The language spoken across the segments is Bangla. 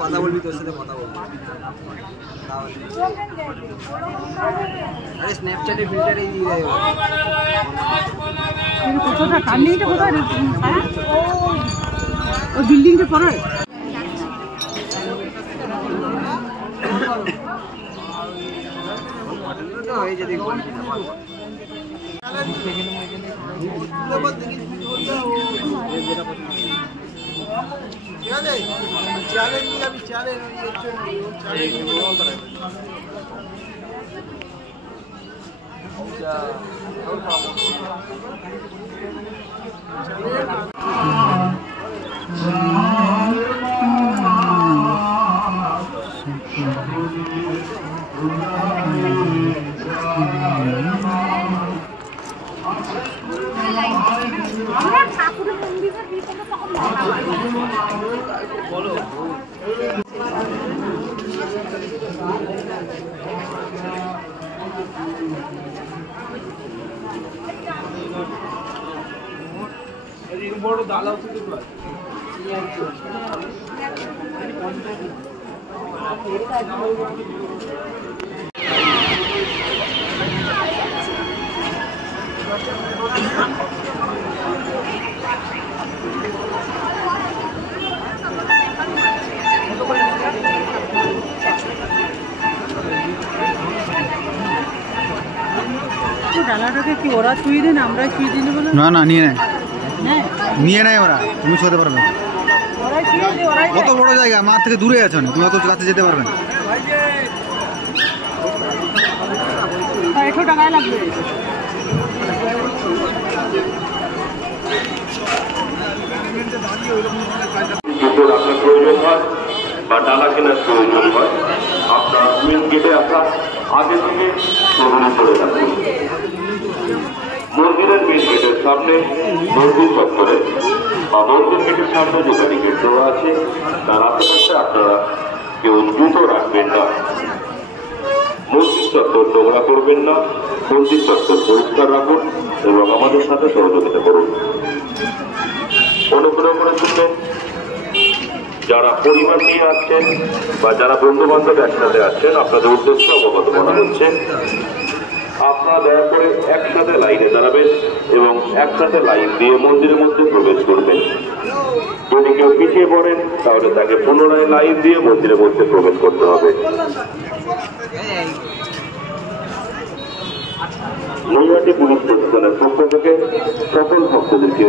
কথা বলবি, তোর সাথে কথা বলবো। আরে স্ন্যাপচ্যাটে ফিল্টারে দিয়ে দেবো। কোথাটা টার্নিংটা কোথায়? ওই বিল্ডিংটা পরে হয়ে যেতে বলবি না। বড় দালাও থেকে ডালাটাকে কি ওরা ছুঁয়ে দেন, আমরা ছুঁয়ে দিলে বলে? না না, নিয়ে নেয়, নিয়ে নেয় ওরা। তুমি শোতে পারবে না, কত বড় জায়গা, মাঠ থেকে দূরে আছো না, তুমি অত কাছে যেতে পারবে না। 100 টাকায় লাগবে। আপনার প্রয়োজন হয় বা ডালা কেনার প্রয়োজন হয়, আপনার মেন গেটে আসা আগে থেকে তরুণী করে থাকুন। মন্দিরের মেন গেটের সামনে মন্দির চত্বরে বা মন্দির গেটের সামনে দোকানি গেট দেওয়া আছে, তার আশেপাশে আপনারা কেউ জুতো রাখবেন না। মন্দির চত্বর নোংরা করবেন না, মন্দির চত্বর পরিষ্কার রাখুন এবং আমাদের সাথে সহযোগিতা করুন। অনুগ্রহ করে শুনবেন, যারা পরিবার নিয়ে আসছেন বা যারা বন্ধু বান্ধব একসাথে আছেন, আপনাদের উদ্দেশ্য অবগত করা হচ্ছে, আপনারা দয়া করে একসাথে লাইনে দাঁড়াবেন এবং একসাথে লাইন দিয়ে মন্দিরের মধ্যে প্রবেশ করবেন। যদি কেউ পিছিয়ে পড়েন তাহলে তাকে পুনরায় লাইন দিয়ে মন্দিরের মধ্যে প্রবেশ করতে হবে। নৈহাটি পুলিশ প্রশাসনের পক্ষ থেকে সকল ভক্তদেরকে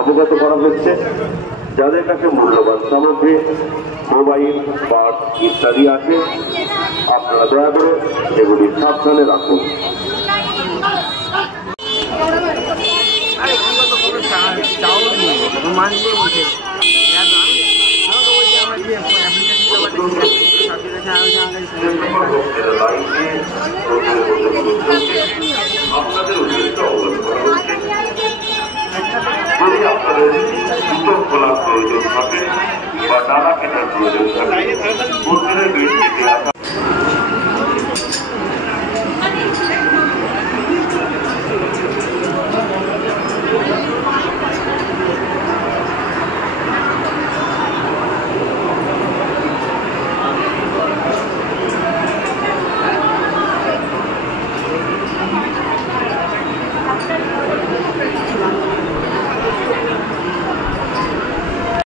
অবগত করা হচ্ছে, যাদের কাছে মূল্যবান সামগ্রী, মোবাইল, পার্স ইত্যাদি আছে, আপনারা দয়া করে এগুলি সাবধানে রাখুন। আপনাদের উদ্দেশ্য অবগত করা হচ্ছে, যদি আপনাদের জুতো খোলার প্রয়োজন থাকে বা ডালা কেনার প্রয়োজন থাকে, মন্দিরের গেট থেকে আসা